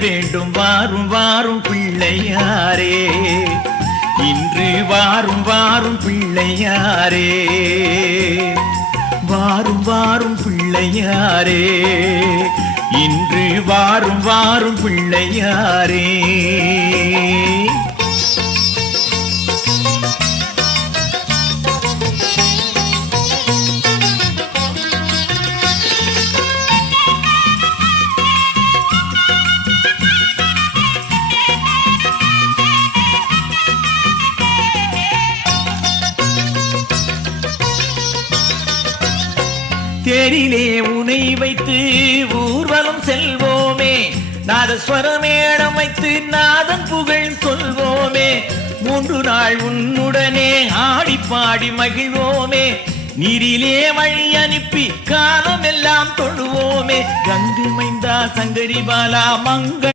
வேண்டும் வாரும் வாரும் பிள்ளையாரே, இன்று வாரும் வாரும் பிள்ளையாரே, வாரும் வாரும் பிள்ளையாரே, இன்று வாரும் வாரும் பிள்ளையாரே. தேரிலே உனை வைத்து ஊர்வலம் செல்வோமே, நாதஸ்வர மேளம் வைத்து நாதன் புகழ் சொல்வோமே, 3 நாள் உன்னுடனே ஆடி பாடி மகிழ்வோமே, நீரிலே வழி அனுப்பி காலம் எல்லாம் தொழுவோமே. கங்கு மைந்தா சங்கரி பாலா மங்கள